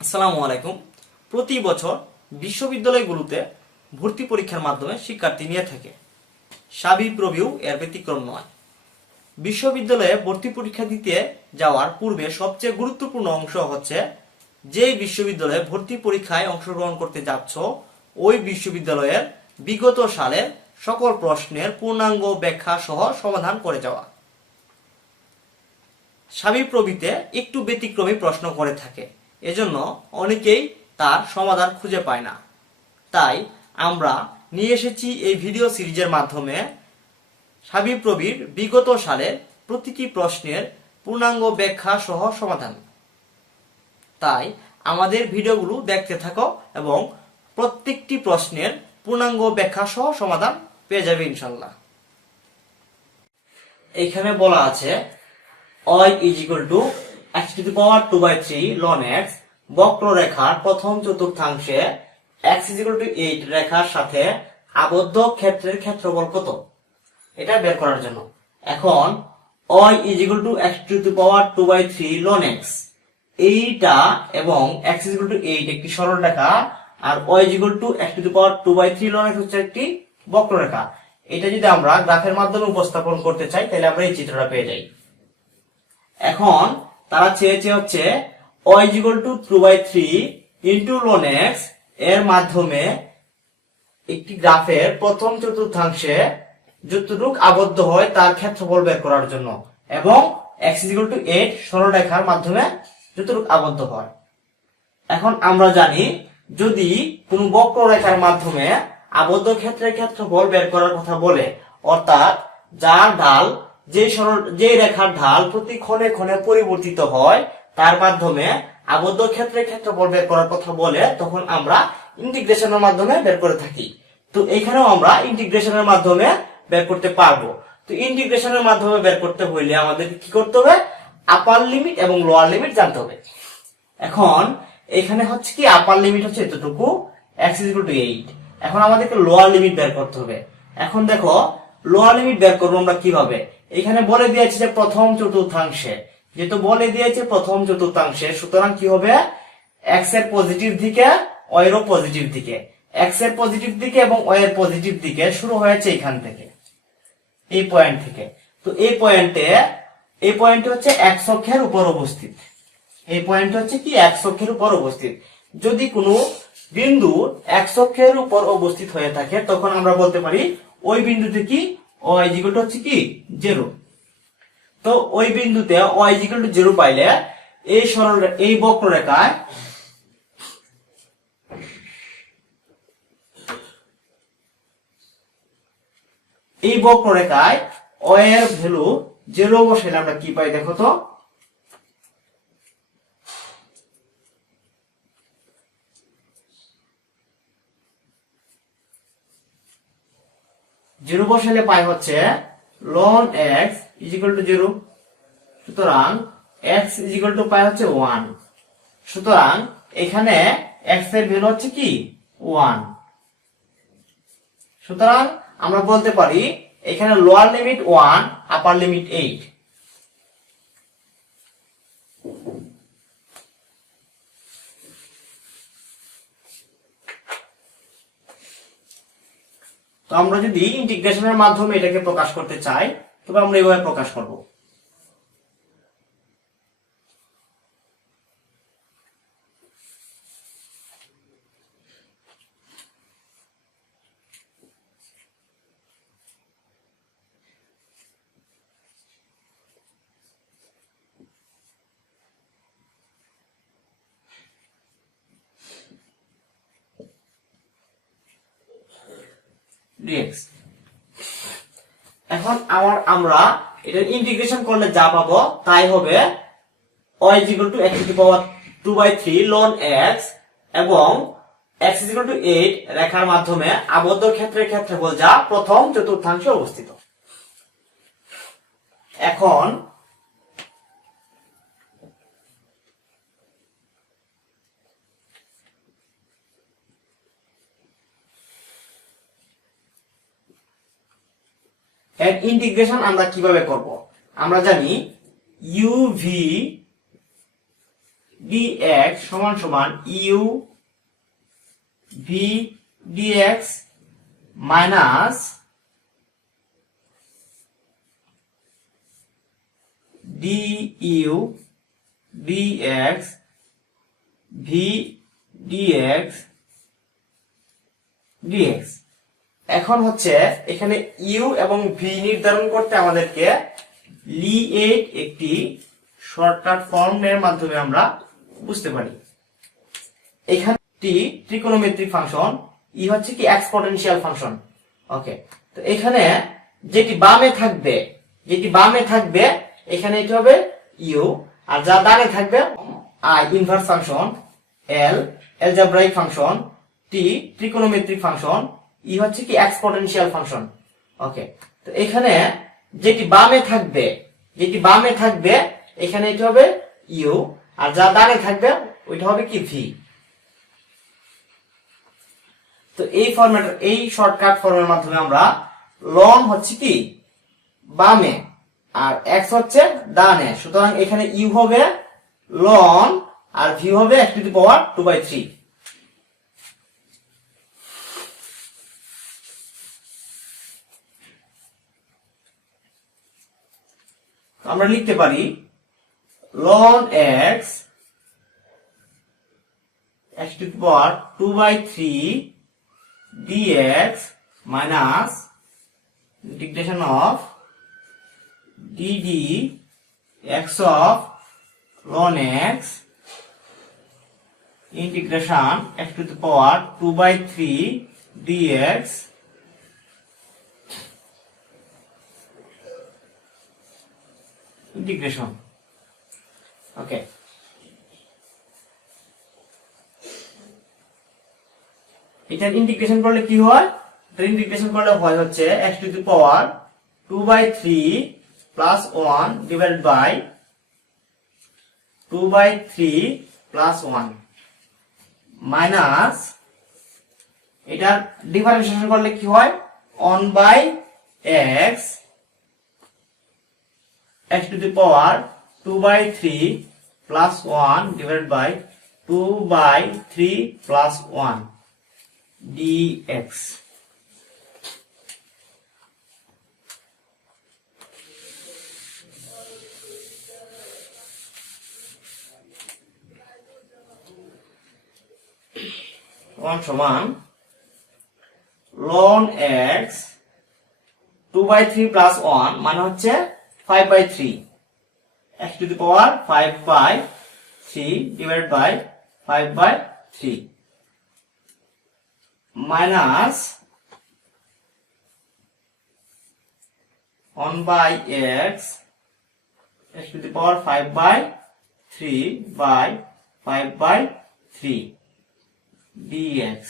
আসসালামু আলাইকুম। প্রতি বছর বিশ্ববিদ্যালয়গুলোতে ভর্তি পরীক্ষার মাধ্যমে শিক্ষার্থী নিয়ে থাকে। সাবিপ্রবিও এর ব্যতিক্রম নয়। বিশ্ববিদ্যালয়ে ভর্তি পরীক্ষা দিতে যাওয়ার পূর্বে সবচেয়ে গুরুত্বপূর্ণ অংশ হচ্ছে যে বিশ্ববিদ্যালয়ে ভর্তি পরীক্ষায় অংশগ্রহণ করতে যাচ্ছ ওই বিশ্ববিদ্যালয়ের বিগত সালের সকল প্রশ্নের পূর্ণাঙ্গ ব্যাখ্যা সহ সমাধান করে যাওয়া। সাবিপ্রবিতে একটু ব্যতিক্রমী প্রশ্ন করে থাকে, এজন্য অনেকেই তার সমাধান খুঁজে পায় না। তাই আমরা নিয়ে এসেছি এই ভিডিও সিরিজের মাধ্যমে সাবিপ্রবির বিগত সালের প্রতিটি প্রশ্নের পূর্ণাঙ্গ ব্যাখ্যা সহ সমাধান। তাই আমাদের ভিডিওগুলো দেখতে থাকো এবং প্রত্যেকটি প্রশ্নের পূর্ণাঙ্গ ব্যাখ্যা সহ সমাধান পেয়ে যাবে ইনশাল্লাহ। এখানে বলা আছে y = x⁴ ln x বক্ররেখার প্রথম চতুর্থাংশে x = 8 রেখার সাথে আবদ্ধ ক্ষেত্রের ক্ষেত্রফল কত, এটা বের করার জন্য। এখন y = x⁴ ln x এইটা এবং x = 8 একটি সরল রেখা, আর y = x⁴ ln x হচ্ছে একটি বক্ররেখা। এটা যদি আমরা গ্রাফের মাধ্যমে উপস্থাপন করতে চাই তাহলে আমরা এই চিত্রটা পেয়ে যাই। এখন তারা চেয়েছে হচ্ছে y = 2/3 ln x এর মাধ্যমে একটি গ্রাফের প্রথম চতুর্থাংশে যতটুক আবদ্ধ হয় তার ক্ষেত্রফল বের করার জন্য, এবং x = 8 সরলরেখার মাধ্যমে যতটুক আবদ্ধ হয়। এখন আমরা জানি যদি কোন বক্ররেখার মাধ্যমে আবদ্ধ ক্ষেত্রের ক্ষেত্রফল বের করার কথা বলে, অর্থাৎ যার ঢাল যে রেখার ঢাল প্রতি ক্ষণে ক্ষণে পরিবর্তিত হয় তার মাধ্যমে আবদ্ধ ক্ষেত্রের ক্ষেত্রফল বের করার কথা বলে, তখন আমরা ইন্টিগ্রেশনের মাধ্যমে বের করে থাকি। তো এখানেও আমরা ইন্টিগ্রেশনের মাধ্যমে বের করতে পারবো। তো ইন্টিগ্রেশনের মাধ্যমে বের করতে হইলে আমাদের কি করতে হবে? আপার লিমিট এবং লোয়ার লিমিট জানতে হবে। এখন এখানে হচ্ছে কি আপার লিমিট হচ্ছে এতটুকু, x = 8। এখন আমাদেরকে লোয়ার লিমিট বের করতে হবে। এখন দেখো লোয়ার লিমিট বের করবো আমরা কিভাবে। এখানে বলে দিয়েছে যে প্রথম চতুর্থাংশে, যেহেতু বলে দিয়েছে প্রথম চতুর্থাংশে, সুতরাং কি হবে x এর পজিটিভ দিকে y এর পজিটিভ দিকে, x এর পজিটিভ দিকে এবং y এর পজিটিভ দিকে শুরু হয়েছে এখান থেকে, এই পয়েন্ট থেকে। তো এই পয়েন্টে হচ্ছে x অক্ষের উপর অবস্থিত। এই পয়েন্ট হচ্ছে কি x অক্ষের উপর অবস্থিত। যদি কোনো বিন্দু x অক্ষের উপর অবস্থিত হয়ে থাকে তখন আমরা বলতে পারি ওই বিন্দুতে কি y = হচ্ছে কি 0। তো ওই বিন্দুতে y = 0 পাইলে এই বক্ররেখায় y এর ভ্যালু 0 বসাইলে আমরা কি পাই দেখো তো। জিরো বসাইলে পাই হচ্ছে ln x = 0। সুতরাং x = পাই হচ্ছে 1। সুতরাং এখানে x এর ভ্যালু হচ্ছে কি 1। সুতরাং আমরা বলতে পারি এখানে লোয়ার লিমিট 1, আপার লিমিট 8। তো আমরা যদি ইন্টিগ্রেশনের মাধ্যমে এটাকে প্রকাশ করতে চাই তবে আমরা এইভাবে প্রকাশ করব। dx। এখন আমরা এটা ইন্টিগ্রেশন করলে যা পাবো তাই হবে y = x⁴ ln x এবং x = 8 রেখার মাধ্যমে আবদ্ধ ক্ষেত্রের ক্ষেত্রফল যা প্রথম চতুর্থাংশে অবস্থিত। এখন এর ইন্টিগ্রেশন আমরা কিভাবে করব। আমরা জানি uv dx সমান সমান u v dx minus du dx v dx dx। এখন হচ্ছে এখানে u এবং v নির্ধারণ করতে আমাদেরকে লি8 একটি শর্টকাট ফর্মের মাধ্যমে আমরা বুঝতে পারি। এখানে একটি ত্রিকোণমিতিক ফাংশন ই হচ্ছে কি এক্সপোনেনশিয়াল ফাংশন। ওকে, তো এখানে যেটি বামে থাকবে এখানে এটি হবে ইউ, আর যা ডানে থাকবে I inverse function, L algebraic function, T ত্রিকোণমিতিক ফাংশন, ই হচ্ছে কি এক্সপোনেনশিয়াল ফাংশন। ওকে, তো এখানে যেটি বামে থাকবে এখানে এটি হবে ইউ, আর যা ডানে থাকবে ওইটা হবে কি ভি। তো এই শর্টকাট ফর্মের মাধ্যমে আমরা লন হচ্ছে কি বামে আর এক্স হচ্ছে ডানে, সুতরাং এখানে ইউ হবে লন আর ভি হবে x টু দি পাওয়ার 2/3। আমরা লিখতে পারি ln x x to the power 2/3 dx minus integration of dd x of ln x integration x to the power 2/3 dx integration। ওকে, এটার ইন্টিগ্রেশন করলে কি হয়? ইন্টিগ্রেশন করলে হয় হচ্ছে x to the power 2/3 plus 1 divided by 2/3 plus 1 minus এটার differentiation করলে কি হয় 1/x x to the power 2/3 plus 1 divided by 2/3 plus 1 dx। সমান ln x 2/3 plus 1 মানে হচ্ছে 5/3 x to the power 5/3 divided by 5/3 minus 1/x x to the power 5/3 by 5/3 dx।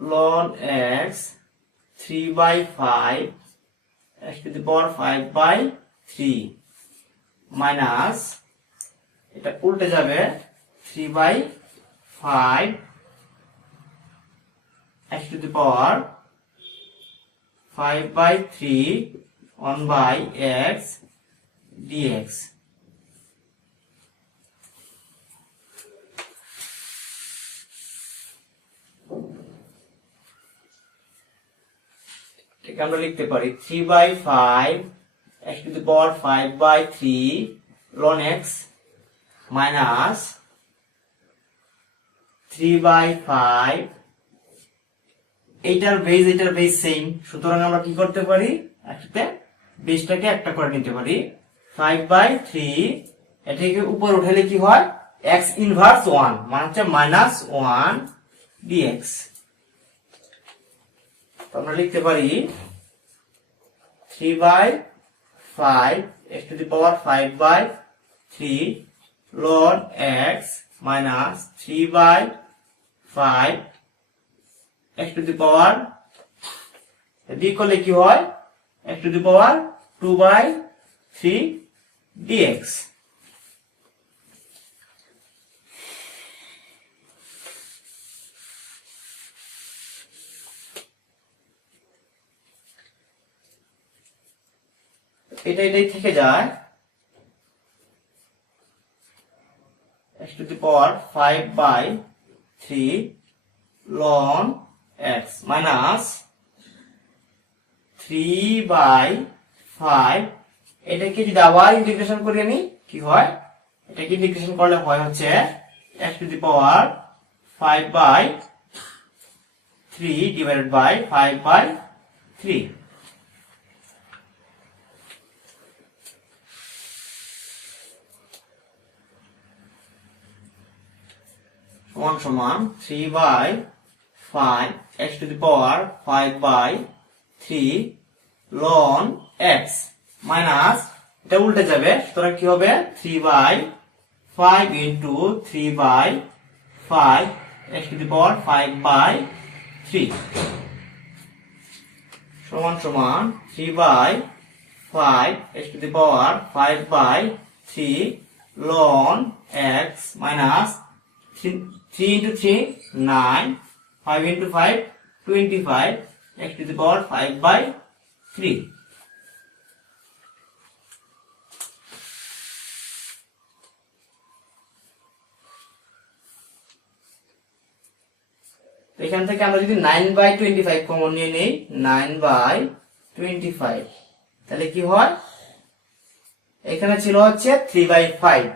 ln x 3/5 x to the power 5/3 minus এটা উল্টে যাবে 3/5 x to the power 5/3 1/x dx। আমরা লিখতে পারি 3/5 x to the power 5/3 ln x minus 3/5 এইটার base same, সুতরাং আমরা কি করতে পারি একসাথে বেসটাকে একটা করে নিতে পারি 5/3 এটাকে উপর উঠালে কি হয় x ইনভার্স 1 মানে হচ্ছে -1 dx। তো আমরা লিখতে পারি 3/5 x to the power 5/3 ln x minus 3/5 x to the power এদিক করলে কি হয় x to the power 2/3 dx। এটাই থেকে যায় x to the power 5/3 ln x minus 3/5 এটাকে যদি আবার ইন্টিগ্রেশন করি আমি কি হয়, এটাকে ইন্টিগ্রেশন করলে হয় হচ্ছে x to the power 5/3 divided by 5/3 সমান 3/5 x to the power 5/3 ln x minus এটা উল্টে যাবে, সুতরাং কি হবে 3/5 into 3/5 x to the power 5/3 সমান 3/5 x to the power 5/3 ln x minus 3 into 3 9, 5 into 5 25 x to the power 5/3 এখান থেকে আমরা যদি 9/25 কমন নিয়ে নেই 9/25 তাহলে কি হয়, এখানে ছিল হচ্ছে 3/5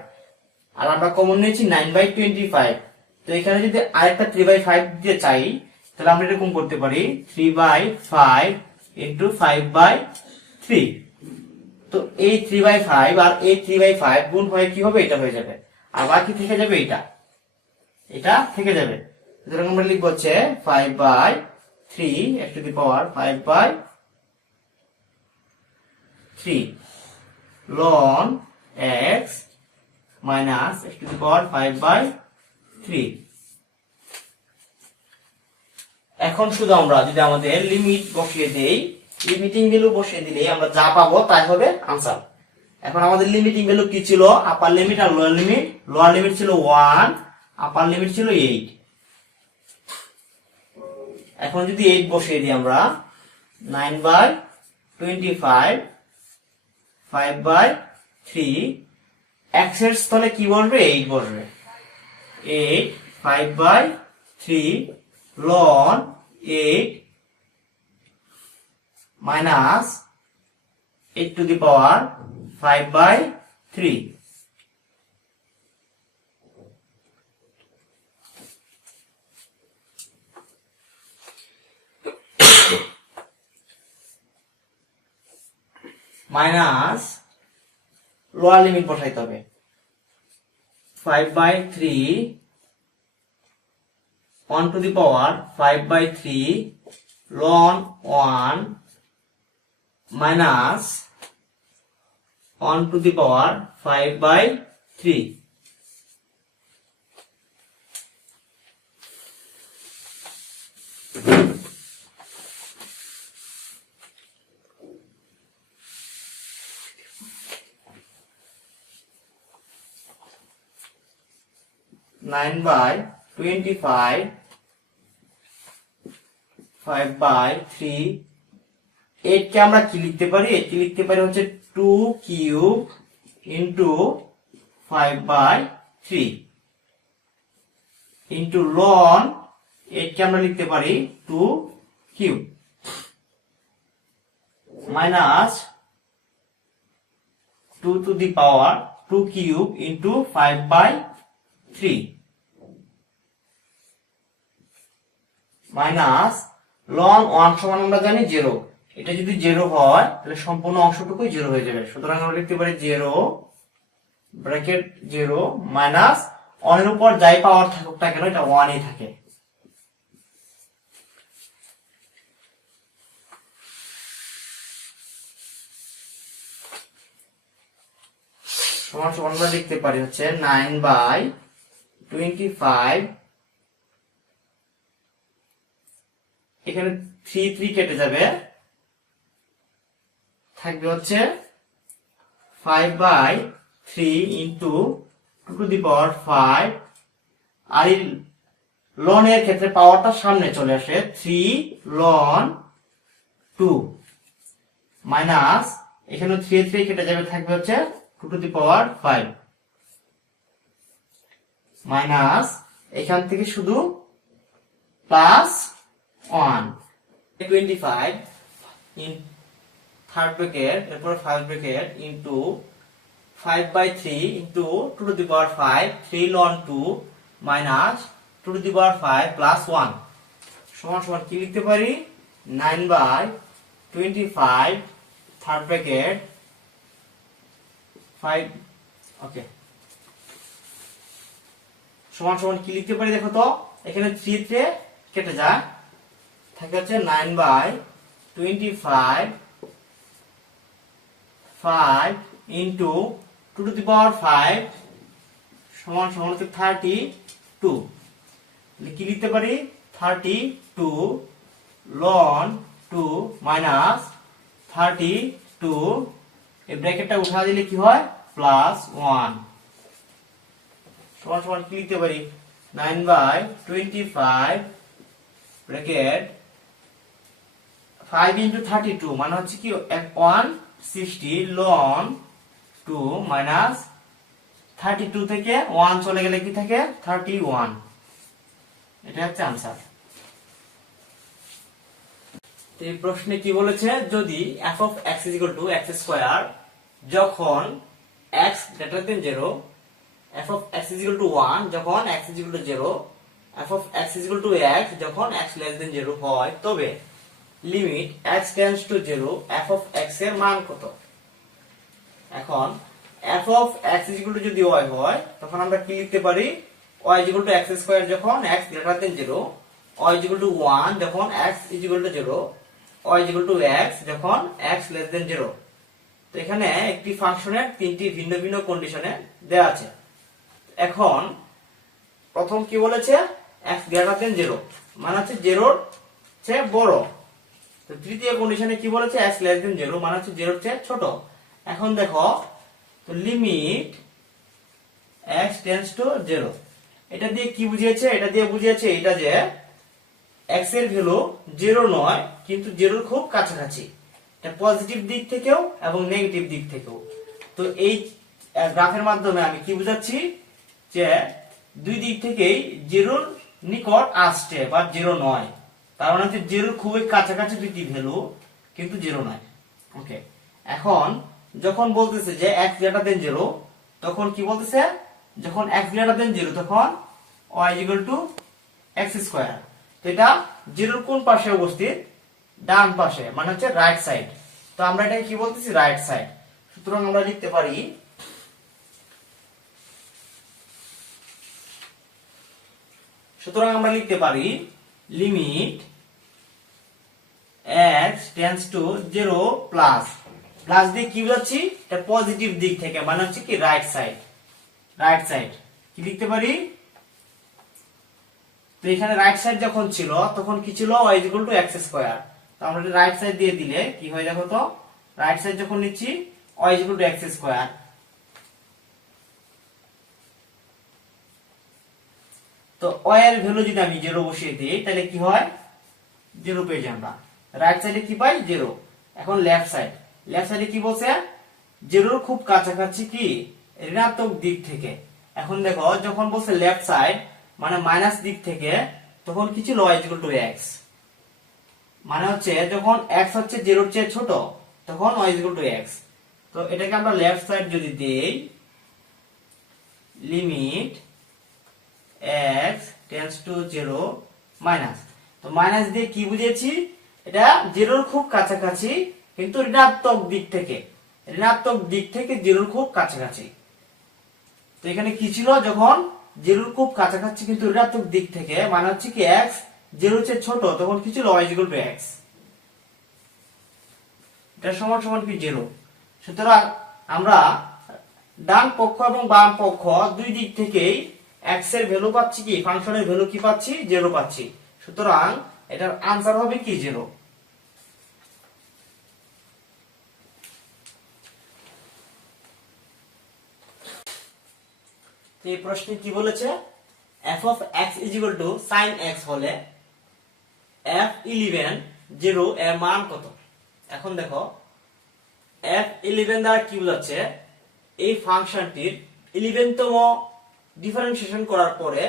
আর আমরা কমন নিয়েছি 9/25, তো এখানে যদি আরেকটা 3/5 দিতে চাই তাহলে আমরা এরকম করতে পারি 3/5 into 5/3, তো এই 3/5 আর এই 3/5 গুণ হয়ে কি হবে, এটা হয়ে যাবে আর বাকি থেকে যাবে এটা থেকে যাবে, সুতরাং আমরা লিখব হচ্ছে 5/3 x to the power 5/3 ln x minus x to the power 5/3 এখন শুধু আমরা যদি আমাদের লিমিট বসিয়ে দেই, লিমিটিং ভ্যালু বসিয়ে দিলে আমরা যা পাবো তাই হবে आंसर। এখন আমাদের লিমিটিং ভ্যালু কি ছিল, আপার লিমিট আর লোয়ার লিমিট ছিল 1, আপার লিমিট ছিল 8। এখন যদি 8 বসিয়ে দিই আমরা 9/25 5/3 x এর স্থলে কি বসবে, 8 বসবে, 8 5/3 ln 8 minus 8 to the power 5/3 minus lower limit বসাইতে হবে 5/3 1 to the power 5/3 ln 1 minus 1 to the power 5/3 9/25 5/3 8 কে আমরা কি লিখতে পারি, 8 কে লিখতে পারি হচ্ছে 2 কিউব into 5/3 into ln 8 কে আমরা লিখতে পারি 2 cube minus 2 to the power 2 cube into 5/3 minus ln 1 সমান আমরা জানি 0, এটা যদি 0 হয় তাহলে সম্পূর্ণ অংশটুকুই 0 হয়ে যাবে, সুতরাং আমরা লিখতে পারি 0 ব্র্যাকেট 0 মাইনাস 1 এর উপর যাই পাওয়ার থাকুক না কেন এটা 1 ই থাকে, সমান সমান আমরা লিখতে পারি হচ্ছে 9/25 এখানে 3 3 কেটে যাবে, থাকবে হচ্ছে 5/3 into 2 to the power 5 আর এই ln এর ক্ষেত্রে পাওয়ারটা সামনে চলে আসে 3 ln 2 মাইনাস এখানে 3 3 কেটে যাবে, থাকবে হচ্ছে 2 টু দি পাওয়ার 5 মাইনাস এখান থেকে শুধু প্লাস 1 25 ইন থার্ড ব্র্যাকেট এরপর 5 bracket into 5/3 into 2 two the power 5 3 ln 2 minus 2 two the power 5 plus 1 সমান সমান কি লিখতে পারি 9/25 থার্ড ব্র্যাকেট 5 ওকে সমান সমান কি লিখতে পারি দেখো তো এখানে 3 তে কেটে যায় থাকে হচ্ছে 9/25 5 into 2 to the power 5 সমান সমান হচ্ছে 32 কি লিখতে পারি 32 ln 2 মাইনাস 32 এই ব্র্যাকেটটা উঠা দিলে কি হয় প্লাস 1 সমান সমান কি লিখতে পারি 9/25 ব্র্যাকেট 5 into 32 মানে হচ্ছে কি 160 ln 2 মাইনাস 32 থেকে 1 চলে গেলে কি থাকে 31 এটা হচ্ছে आंसर এই প্রশ্নে কি বলেছে যদি f of x = x square যখন x greater than 0 f of x = 1 যখন x = 0 f of x = x যখন x less than 0 হয় তবে limit x tends to 0 f of x এর মান কত এখন f of x যদি y হয় তখন আমরা কি লিখতে পারি y x স্কয়ার যখন x greater than 0 y 1 যখন x 0 y x যখন x less than 0 তো এখানে একটি ফাংশনের তিনটি ভিন্ন ভিন্ন কন্ডিশনে দেয়া আছে এখন প্রথম কি বলেছে x greater than 0 মানে হচ্ছে 0 এর চেয়ে বড় তো তৃতীয় কন্ডিশনে কি বলেছে x less than 0 মানে হচ্ছে 0 এর চেয়ে ছোট এখন দেখো তো লিমিট x টেন্ডস টু 0 এটা দিয়ে কি বুঝিয়েছে এটা দিয়ে বুঝিয়েছে এটা যে x এর ভ্যালু 0 নয় কিন্তু 0 এর খুব কাছাকাছি এটা পজিটিভ দিক থেকেও এবং নেগেটিভ দিক থেকেও তো এই গ্রাফের মাধ্যমে আমি কি বুঝাচ্ছি যে দুই দিক থেকেই 0 এর নিকট আসছে বা 0 নয় তার মানে হচ্ছে 0 এর খুবই কাছাকাছি দুটি ভ্যালু কিন্তু 0 নয় ওকে এখন যখন বলতেছে যে x greater than 0 তখন কি বলতেছে যখন x greater than 0 তখন y x স্কয়ার তো এটা 0 এর কোন পাশে অবস্থিত ডান পাশে মানে হচ্ছে রাইট সাইড তো আমরা এটাকে কি বলতেছি রাইট সাইড সুতরাং আমরা লিখতে পারি limit x tends to 0 plus plus দিয়ে কি বুঝাচ্ছি এটা পজিটিভ দিক থেকে মানে হচ্ছে কি রাইট সাইড কি লিখতে পারি তো এখানে রাইট সাইড যখন ছিল তখন কি ছিল y x স্কয়ার তো আমরা রাইট সাইড দিয়ে দিলে কি হয় দেখো তো রাইট সাইড যখন নিচ্ছি y x স্কয়ার তো y এর ভ্যালু যদি আমি 0 বসিয়ে দিই তাহলে কি হয় 0 পেয়ে যাই আমরা রাইট সাইডে কি পাই 0 এখন লেফট সাইডে কি বলছে 0 এর খুব কাছাকাছি কি ঋণাত্মক দিক থেকে এখন দেখো যখন বলছে লেফট সাইড মানে মাইনাস দিক থেকে তখন কি ছিল y x মানে হচ্ছে যখন x হচ্ছে 0 এর চেয়ে ছোট তখন y x তো এটাকে আমরা লেফট সাইড যদি দেই limit x tends to 0 minus তো মাইনাস দিয়ে কি বুঝিয়েছি এটা 0 এর খুব কাছাকাছি কিন্তু ঋণাত্মক দিক থেকে 0 এর খুব কাছাকাছি তো এখানে কি ছিল যখন 0 এর খুব কাছাকাছি কিন্তু ঋণাত্মক দিক থেকে মানে হচ্ছে কি x 0 এর চেয়ে ছোট তখন কি ছিল y x এটা সমান সমান কি 0 সুতরাং আমরা ডান পক্ষ এবং বাম পক্ষ দুই দিক থেকেই x এর ভ্যালু পাচ্ছি কি ফাংশনের ভ্যালু কি পাচ্ছি 0 পাচ্ছি সুতরাং এটার आंसर হবে কি 0 এই প্রশ্নে কি বলেছে f of x = sin x হলে f11 0 এর মান কত এখন দেখো f11 দ্বারা কি বোঝাচ্ছে, এই ফাংশনটির 11তম ডিফারেন্সিয়েশন করার পরে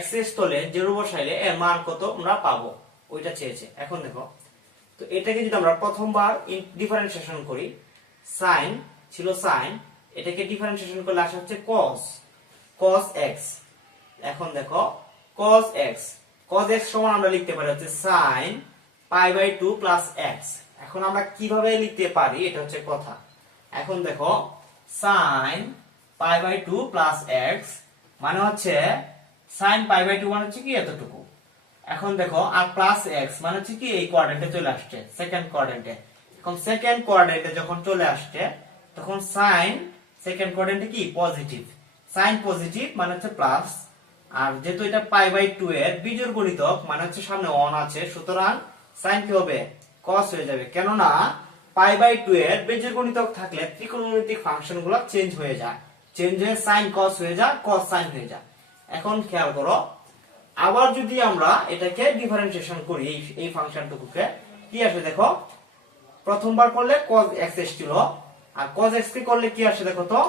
x এর স্থলে 0 বসাইলে এর মান কত আমরা পাবো, ওইটা চেয়েছে। এখন দেখো, তো এটাকে যদি আমরা প্রথমবার ডিফারেন্সিয়েশন করি, sin ছিল sin, এটাকে ডিফারেন্সিয়েশন করলে আসে হচ্ছে cos x। এখন দেখো cos x সমান আমরা লিখতে পারি হচ্ছে sin π/2 প্লাস x। এখন আমরা কিভাবে লিখতে পারি এটা হচ্ছে কথা। এখন দেখো sin π/2 প্লাস x মানে হচ্ছে sin π/2 মানে হচ্ছে কি এতটুকু। এখন দেখো আর প্লাস x মানে হচ্ছে কি এই কোয়াড্রেন্টে চলে আসছে, সেকেন্ড কোয়াড্রেন্টে। এখন সেকেন্ড কোয়াড্রেন্টে যখন চলে আসছে তখন sin সেকেন্ড কোয়াড্রেন্টে কি পজিটিভ, sin পজিটিভ মানে হচ্ছে প্লাস। আর যেহেতু এটা π/2 এর বিজোড় গুণিতক মানে হচ্ছে সামনে 1 আছে, সুতরাং sin কি হবে cos হয়ে যাবে। কেননা π/2 এর বিজোড় গুণিতক থাকলে ত্রিকোণমিতিক ফাংশনগুলো চেঞ্জ হয়ে যায়, চেঞ্জ হয়ে sin cos হয়ে যায়, cos sin হয়ে যায়। এখন খেয়াল করো, আবার যদি আমরা এটাকে ডিফারেন্সিয়েশন করি এই ফাংশনটুকুকে, কি আসে দেখো, প্রথমবার করলে cos x ছিল, আর cos x কে করলে কি আসে দেখো তো,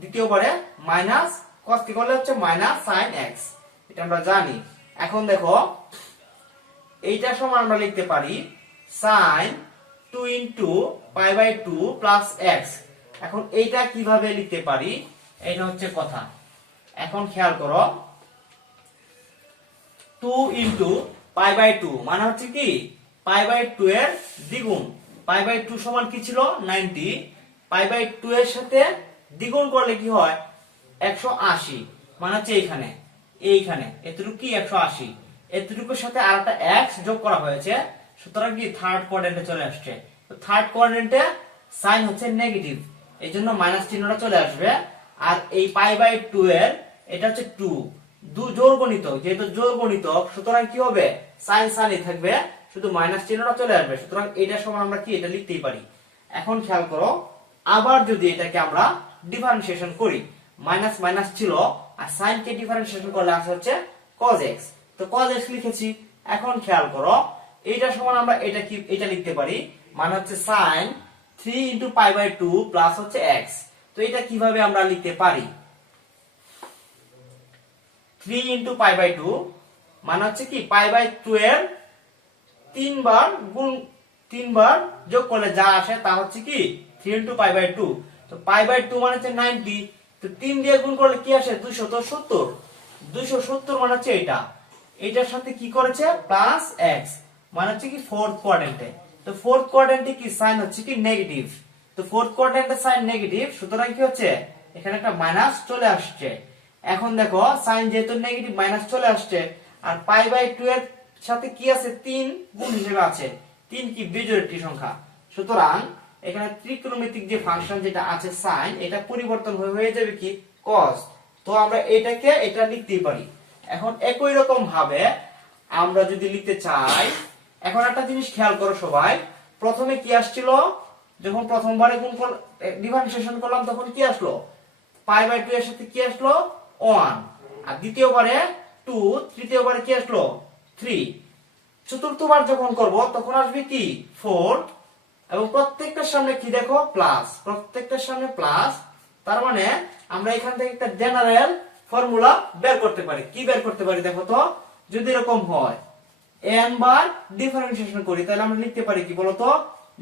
দ্বিতীয়বারে মাইনাস cos কে করলে হচ্ছে মাইনাস sin x, এটা আমরা জানি। এখন দেখো এইটা সমান আমরা লিখতে পারি sin 2 π/2 প্লাস x। এখন এইটা কিভাবে লিখতে পারি এটা হচ্ছে কথা। এখন খেয়াল করো, 2 π/2 মানে হচ্ছে কি π/2 এর দ্বিগুণ। π/2 সমান কি ছিল 90, π/2 এর সাথে দ্বিগুণ করলে কি হয় 180, মানে হচ্ছে এইখানে এতটুকু কি 180, এতটুকুর সাথে আরেকটা x যোগ করা হয়েছে, সুতরাং কি থার্ড কোয়াড্রেন্টে চলে আসছে। তো থার্ড কোয়াড্রেন্টে সাইন হচ্ছে নেগেটিভ, এই জন্য মাইনাস চিহ্নটা চলে আসবে। আর এই π/2 এর এটা হচ্ছে 2 জোড় গণিতক, যেহেতু জোড় গণিতক সুতরাং কি হবে সাইন সাইনই থাকবে, শুধু মাইনাস চিহ্নটা চলে আসবে, সুতরাং এটা সমান আমরা কি এটা লিখতেই পারি। এখন খেয়াল করো, আবার যদি এটাকে আমরা ডিফারেন্সিয়েশন করি, মাইনাস মাইনাস ছিল আর সাইন কে ডিফারেন্সিয়েশন করলে আসে হচ্ছে cos x, তো cos x লিখেছি। এখন খেয়াল করো, এইটা সমান আমরা এটা লিখতে পারি, মানে হচ্ছে sin 3 π/2 প্লাস হচ্ছে x। তো এটা কিভাবে আমরা লিখতে পারি, 3 π/2 মানে হচ্ছে কি π/2 এর 3 বার যোগ করলে যা আসে তা হচ্ছে কি 3 π/2। তো π/2 মানে হচ্ছে 90, তো 3 দিয়ে গুণ করলে কি আসে 270, 270 মানে হচ্ছে এটার সাথে কি করেছে প্লাস x, মানে হচ্ছে কি ফোর্থ কোয়াড্রেন্টে। তো ফোর্থ কোয়াড্রেন্টে কি সাইন হচ্ছে কি নেগেটিভ, তো ফোর্থ কোয়াড্রেন্টে সাইন নেগেটিভ, সুতরাং কি হচ্ছে এখানে একটা মাইনাস চলে আসছে। এখন দেখো সাইন যেহেতু নেগেটিভ মাইনাস চলে আসছে, আর π/2 এর সাথে কি আছে 3 গুণ হিসেবে আছে, 3 কি বিজোড় একটি সংখ্যা, সুতরাং এখানে ত্রিকোণমিতিক যে ফাংশন যেটা আছে সাইন, এটা পরিবর্তন হয়ে যাবে কি cos। তো আমরা এটাকে এটা লিখতেই পারি। এখন একই রকম ভাবে আমরা যদি লিখতে চাই, এখন একটা জিনিস খেয়াল করো সবাই, প্রথমে কি আসছিল যখন প্রথমবারে গুণ ডিফারেন্সিয়েশন করলাম তখন কি আসলো π/2 এর সাথে কি আসলো 1, আর দ্বিতীয়বারে 2, তৃতীয়বারে কি আসলো 3, চতুর্থবার যখন করব তখন আসবে কি 4, এবং প্রত্যেকটার সামনে কি দেখো প্লাস, প্রত্যেকটার সামনে প্লাস। তার মানে আমরা এখান থেকে একটা জেনারেল ফর্মুলা বের করতে পারি। কি বের করতে পারি দেখো তো, যদি এরকম হয় n বার ডিফারেন্সিয়েশন করি তাহলে আমরা লিখতে পারি কি বলতো,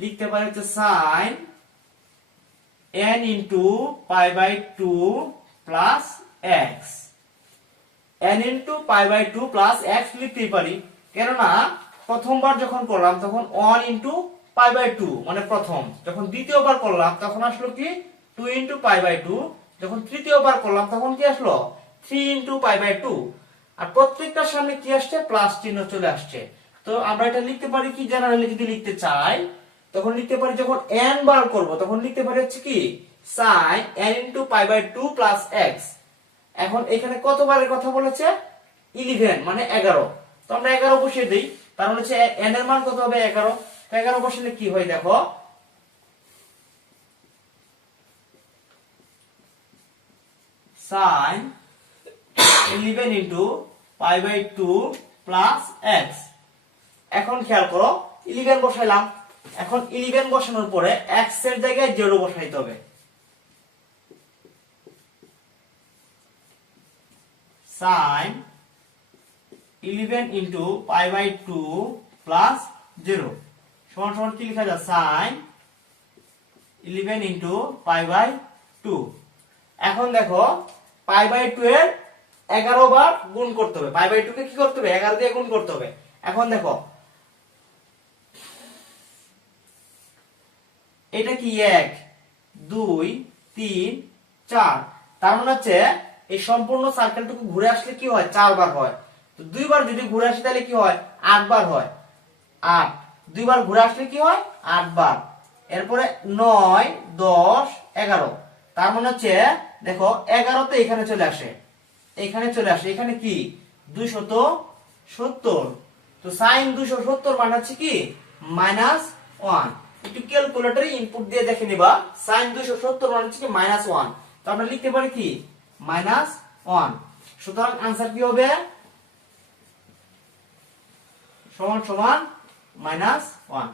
লিখতে পারি হচ্ছে sin n π/2 plus x, n π/2 plus x লিখতেই পারি, কেননা প্রথমবার যখন করলাম তখন 1 π/2 মানে প্রথম, যখন দ্বিতীয়বার করলাম তখন আসলো কি 2 π/2, যখন তৃতীয়বার করলাম তখন কি আসলো 3 π/2, আর প্রত্যেকটার সামনে কি আসছে প্লাস চিহ্ন চলে আসছে। তো আমরা এটা লিখতে পারি কি জেনারেলি যদি লিখতে চাই তখন লিখতে পারি, যখন n বার করব তখন লিখতে পারি হচ্ছে কি sin n π/2 প্লাস x। এখন এখানে কতবারের কথা বলেছে 11 মানে 11, তো আমরা 11 বসিয়ে দেই, তার মানে হচ্ছে n এর মান কত হবে 11, তো 11 বসালে কি হয় দেখো, sin 11 π/2 প্লাস x। এখন খেয়াল করো 11 বসাইলাম, এখন 11 বসানোর পরে x এর জায়গায় 0 বসাইতে হবে। sin 11 into pi by 2 plus 0 সমান সমান কি লেখা যায় sin 11 into pi by 2। এখন দেখো pi by 2 এর 11 বার গুণ করতে হবে, pi by 2 কে কি করতে হবে 11 দিয়ে গুণ করতে হবে। এখন দেখো এটা কি 1 2 3 4, তার মানে হচ্ছে এই সম্পূর্ণ সার্কেলটুকু ঘুরে আসলে কি হয় 4 বার হয়। তো 2 বার যদি ঘুরে আসে তাহলে কি হয় 8 বার হয়, 8 2 বার ঘুরে আসলে কি হয় 8 বার। এরপরে 9 10 11, তার মানে হচ্ছে দেখো 11 তো এখানে চলে আসে, এখানে চলে আসে, এখানে কি 270। তো sin 270 মানে হচ্ছে কি -1। একটু ক্যালকুলেটরে ইনপুট দিয়ে দেখে নিবা sin 270 মানে হচ্ছে কি -1। তো আমরা লিখতে পারি কি -1। সুতরাং आंसर কি হবে সমান সমান -1।